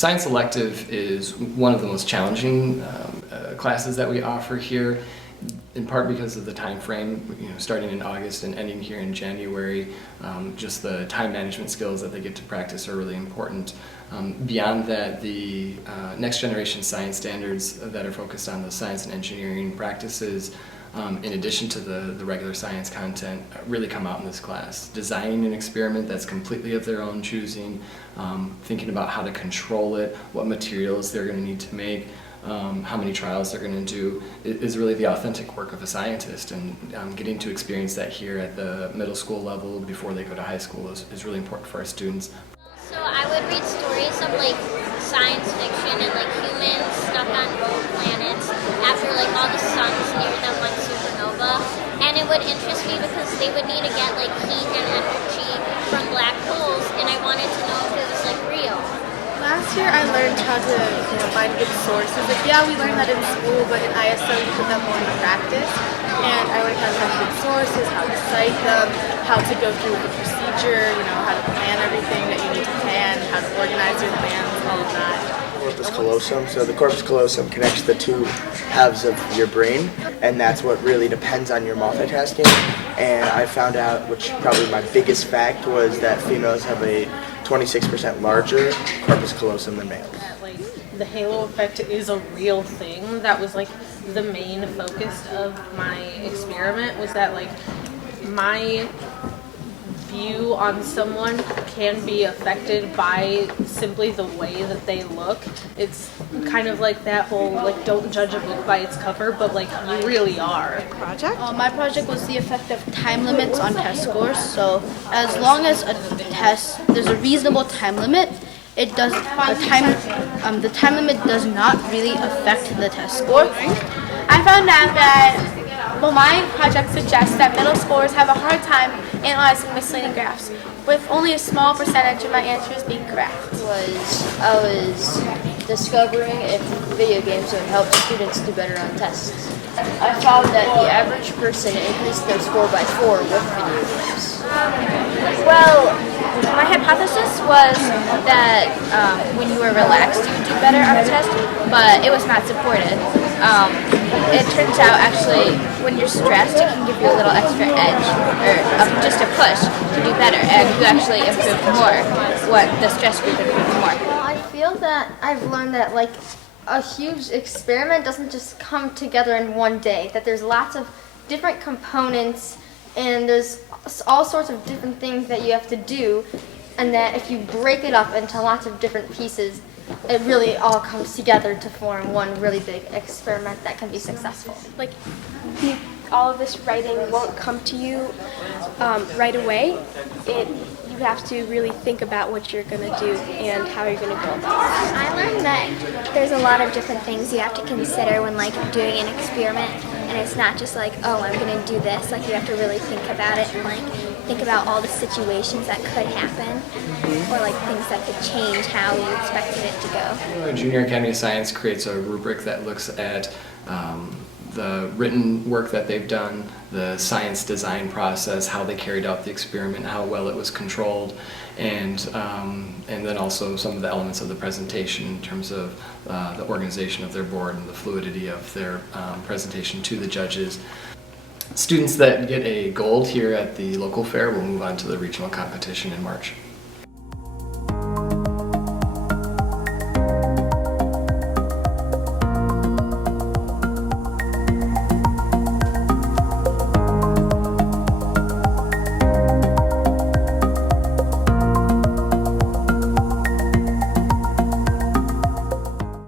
Science elective is one of the most challenging classes that we offer here, in part because of the time frame, starting in August and ending here in January. Just the time management skills that they get to practice are really important. Beyond that, the next generation science standards that are focused on the science and engineering practices, in addition to the regular science content, really come out in this class. Designing an experiment that's completely of their own choosing, thinking about how to control it, what materials they're going to need to make, how many trials they're going to do, is really the authentic work of a scientist, and getting to experience that here at the middle school level before they go to high school is really important for our students. So I would read stories of science fiction and humans stuck on rogue planets after all the suns near that one supernova, and it would interest me because they would need to get heat and energy from black holes, and I wanted to know if it was real. Last year I learned how to find good sources. Yeah, we learned that in school, but in ISO you put that more into practice. And I learned how to find good sources, how to cite them, how to go through the procedure, how to plan everything that you need to plan, how to organize your plans, all of that. Corpus callosum. So the corpus callosum connects the two halves of your brain, and that's what really depends on your multitasking. And I found out, which probably my biggest fact, was that females have a 26% larger corpus callosum than males. The halo effect is a real thing. That was the main focus of my experiment, was that my view on someone can be affected by simply the way that they look. It's kind of that whole don't judge a book by its cover, but you really are. Project? My project was the effect of time limits on test scores. So as long as a test, there's a reasonable time limit, the time limit does not really affect the test score. I found out that my project suggests that middle schoolers have a hard time analyzing misleading graphs, with only a small percentage of my answers being correct. I was discovering if video games would help students do better on tests. I found that the average person increased their score by 4 with video games. Well, my hypothesis was that when you were relaxed, you would do better on the test, but it was not supported. It turns out, actually, when you're stressed, it can give you a little extra edge, or just a push to do better, and you actually improve more. The stress group improved more. Well, I feel that I've learned that a huge experiment doesn't just come together in one day, that there's lots of different components, and there's all sorts of different things that you have to do, and that if you break it up into lots of different pieces, it really all comes together to form one really big experiment that can be successful. All of this writing won't come to you right away. You have to really think about what you're going to do and how you're going to go about it. I learned that there's a lot of different things you have to consider when doing an experiment, and it's not just oh, I'm going to do this. You have to really think about it and think about all the situations that could happen, or things that could change how you expected it to go. Junior Academy of Science creates a rubric that looks at the written work that they've done, the science design process, how they carried out the experiment, how well it was controlled, and then also some of the elements of the presentation in terms of the organization of their board and the fluidity of their presentation to the judges. Students that get a gold here at the local fair will move on to the regional competition in March.